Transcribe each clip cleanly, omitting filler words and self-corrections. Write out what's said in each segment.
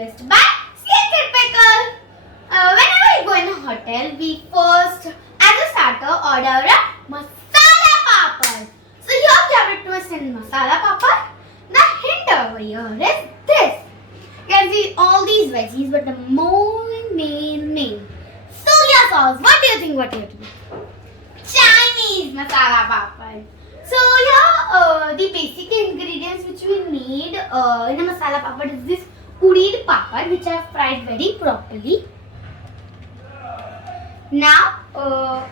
twist by Kirpekar. Whenever we go in a hotel, we first, as a starter, order a Masala Papad. So here we have a twist in Masala Papad. The hint over here is this. You can see all these veggies, but the main soya sauce. What do you think? Chinese Masala Papad. So here the basic ingredients which we need in a Masala Papad is this urad papad, which I have fried very properly. Now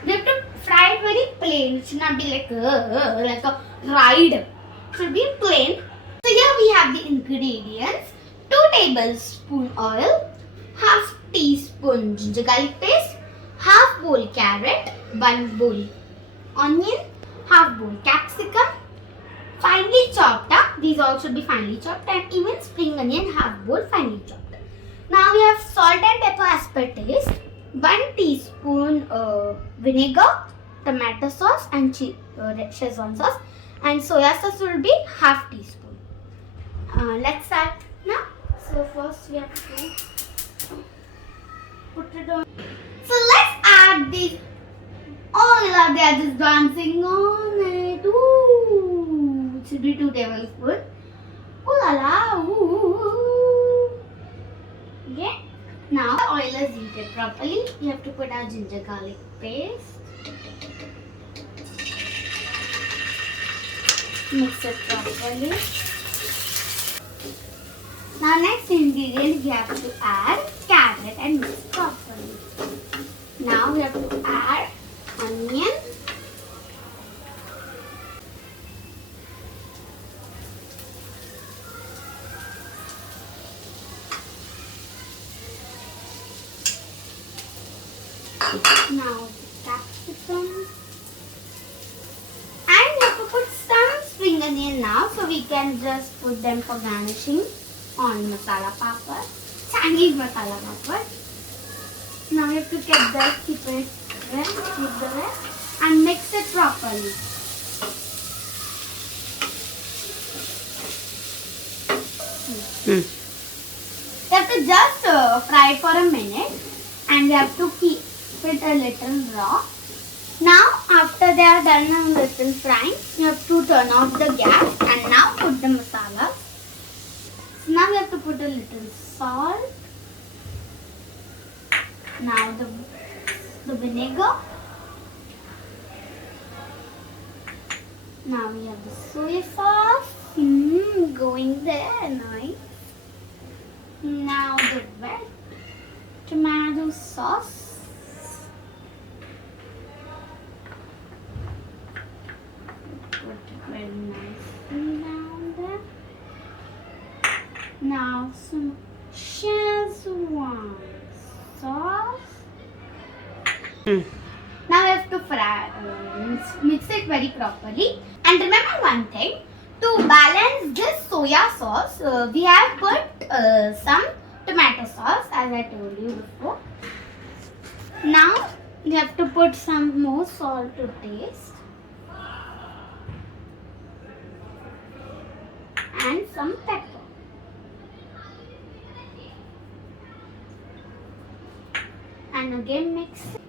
we have to fry it very plain. It should not be like a fried. It should be plain. So here we have the ingredients: 2 tablespoon oil, half teaspoon ginger garlic paste, half bowl carrot, 1 bowl onion, half bowl capsicum, finely chopped up. These all should be finely chopped, and even spring onion, half bowl finely chopped. Now we have salt and pepper as per taste, 1 teaspoon vinegar, tomato sauce and SHEZWAN sauce, and soya sauce will be half teaspoon. Let's start now. So first we have to put it on. So let's add this. Oh, they are just dancing on it. Ooh, it should be 2 tablespoons. Ooh la la. Ooh. Okay. Now the oil is heated properly. You have to put our ginger garlic paste. Mix it properly. Now next ingredient we have to add carrot and mix properly. Now we have to add onion. Now capsicum. And we have to put some spring onion now, so we can just put them for garnishing on Masala Papad, Chinese Masala Papad. Now we have to keep it there and mix it properly. We have to just fry it for a minute, and we have to keep it a little raw. Now after they are done a little frying, you have to turn off the gas and now put the masala. So now we have to put a little salt. Now the vinegar. Now we have the soya sauce. Going there, nice. Now the wet tomato sauce. Put it very nicely down there. Now some SHEZWAN sauce. Now we have to fry, mix it very properly. And remember one thing, to balance this soya sauce, we have put some tomato sauce, as I told you before. Now we have to put some more salt to taste. And some pepper. And again mix it.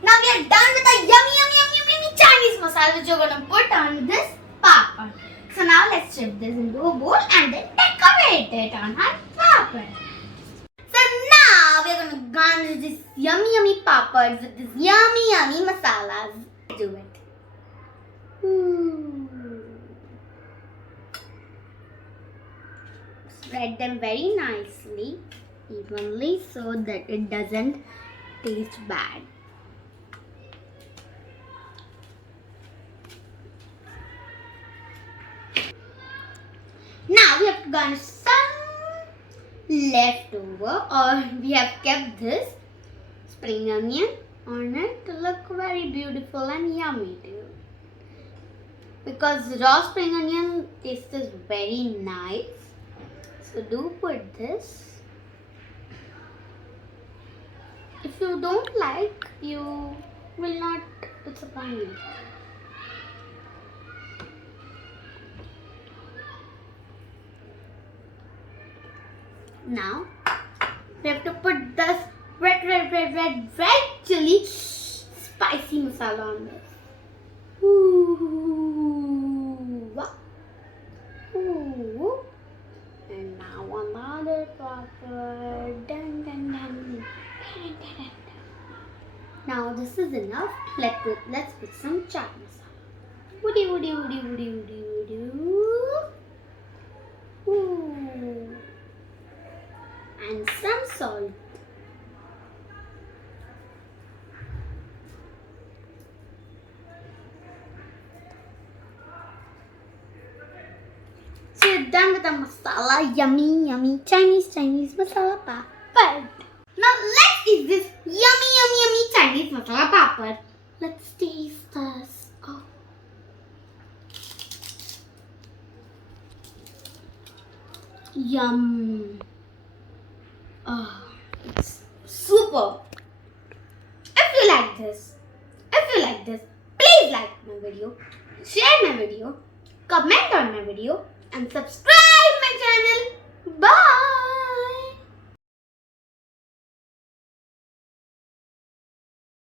Now we are done with the yummy Chinese masala which you're going to put on this papad. So now let's shift this into a bowl and then decorate it on our papad. So now we are going to garnish this yummy papads with this yummy masalas. Do it. Spread them very nicely, evenly, so that it doesn't taste bad. Now we have to garnish some leftover, or we have kept this spring onion on it to look very beautiful and yummy too. Because raw spring onion taste is very nice. So do put this. If you don't like, you will not disappoint me. Now we have to put this red chili spicy masala on this. Ooh. Wow. Ooh. And now on the other paper. Dun, dun, dun. Dun, dun, dun. Now this is enough. Let's put some chaat masala. Woody. Ooh. And some salt. So you're done with the masala. Yummy Chinese masala papad. Now let's eat this yummy Chinese masala papad. Let's taste this. Oh. Yum. Oh, it's super. If you like this, please like my video, share my video, comment on my video, and subscribe my channel.